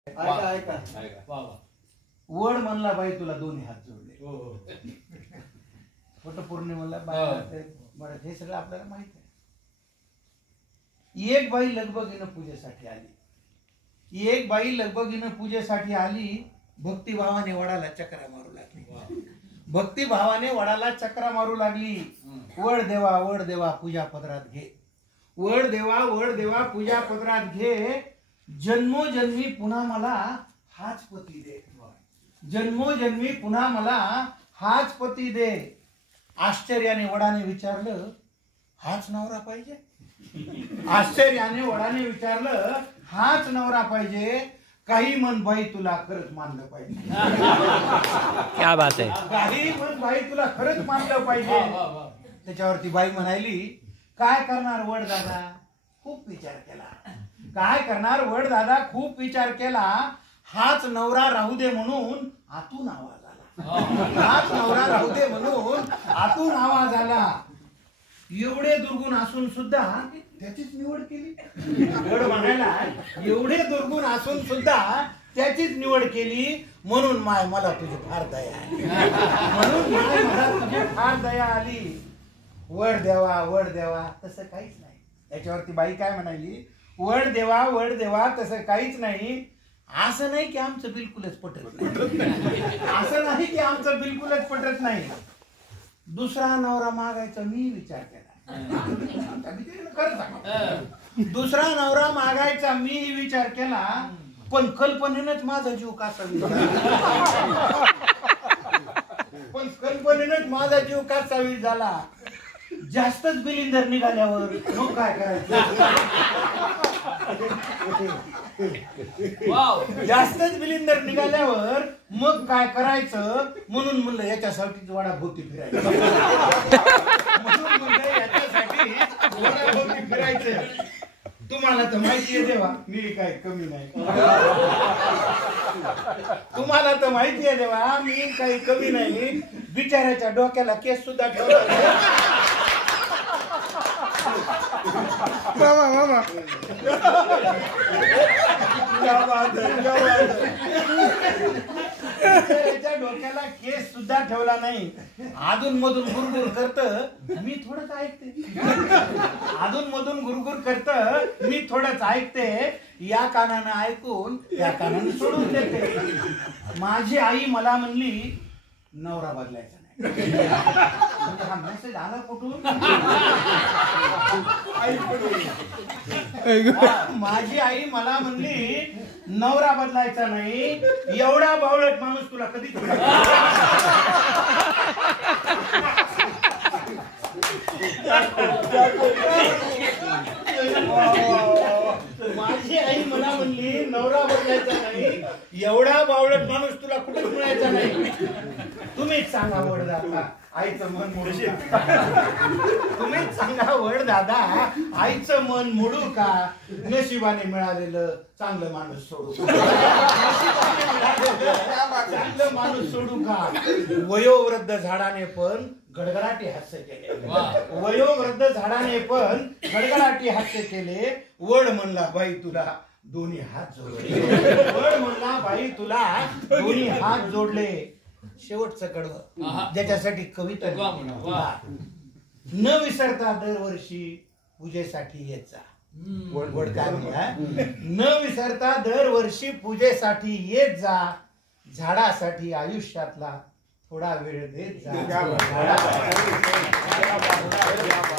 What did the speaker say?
ऐका ऐका वड म्हणला बाई तुला दोन्ही हात जोडले, वटपौर्णिमेला बरं हे सगळं आपल्याला माहित आहे. एक बाई लगबगीनं पूजेसाठी आली, एक बाई लगबगीनं पूजेसाठी आली. भक्तिभावाने वडाला चक्रा मारू लागली, भक्तिभावाने वडाला चक्रा मारू लागली. वड देवा पूजा पदरात घे, वड देवा पूजा पदरात घे. जन्मोजन्मी पुन्हा मला हाच पती दे, जन्मोजन्मी पुन्हा मला हाच पती दे. आश्चर्याने वडाने विचारलं, हाच नवरा पाहिजे? आश्चर्याने वडाने विचारलं, हाच नवरा पाहिजे? काही मन बाई तुला खरंच मानलं पाहिजे. क्या बात है. काही मन बाई तुला खरंच मानलं पाहिजे. त्याच्यावरती बाई म्हणाली, काय करणार वड दादा, खूप विचार केला. काय करणार वड दादा, खूप विचार केला. हाच नवरा राहू दे म्हणून आतून आवाज आला, हाच नवरा राहू दे म्हणून आतून आवाज आला. एवढे दुर्गुण असून सुद्धा त्याचीच निवड केली. वड म्हणायला, एवढे दुर्गुण असून सुद्धा त्याचीच निवड केली. म्हणून माय मला तुझी फार दया आली, म्हणून माय मला तुझी फार दया आली. वड देवा तसं काहीच नाही. त्याच्यावरती बाई काय म्हणाली, वड देवा तसं काहीच नाही. असं नाही की आमचं बिलकुलच पटत नाही, असं नाही की आमचं बिलकुलच पटत नाही. दुसरा नवरा मागायचा मी विचार केला, दुसरा नवरा मागायचा मी विचार केला. पण कल्पनेनंच माझा जीव कासा पण कल्पनेनंच माझा जीव कासावीस झाला. जास्तच बिलिंदर निघाल्यावर मग काय करायचं, जास्तच बिलिंदर निघाल्यावर मग काय करायचं. म्हणून म्हणलं याच्यासाठीच वडाभोवती फिरायचं, म्हणून म्हणलं याच्यासाठी वडाभोवती फिरायचं. तुम्हाला तर माहिती आहे देवा मी काय कमी नाही, तुम्हाला तर माहिती आहे देवा मी काही कमी नाही. बिचाऱ्याच्या डोक्याला केस सुद्धा ठेवला. डोक्याला केस सुद्धा ठेवला नाही. अधून मधून गुरगुर करत मी थोडंच ऐकते, अधून मधून गुरगुर करत मी थोडंच ऐकते. या कानानं ऐकून या कानानं सोडून देते. माझी आई मला म्हणली, नवरा बदलायचा नाही. हा मेसेज आला कुठून? माझी आई मला म्हणली, नवरा बदलायचा नाही. एवढा बावळट माणूस तुला कधीच माझी आई मला म्हणली, नवरा बदलायचा नाही. एवढा बावळट माणूस तुला कुठेच मिळायचा नाही. तुम्हीच सांगा वड दादा, आईचं मन मोडू का? तुम्हीच सांगा वड दादा, आईचं मन मोडू का? नशिबाने मिळालेलं चांगलं माणूस सोडू का? चांगलं माणूस सोडू का? वयोवृद्ध झाडाने पण गडगडाटी हास्य केले, वयोवृद्ध झाडाने पण गडगडाटी हास्य केले. वड म्हणला बाई तुला दोन्ही हात जोडले, वड म्हणला बाई तुला दोन्ही हात जोडले. शेवटचं कडवं ज्याच्यासाठी कविता, न विसरता दरवर्षी पूजेसाठी येत जा. वड काय म्हणा, न विसरता दरवर्षी पूजेसाठी येत जा. झाडासाठी आयुष्यातला थोडा वेळ देत जा.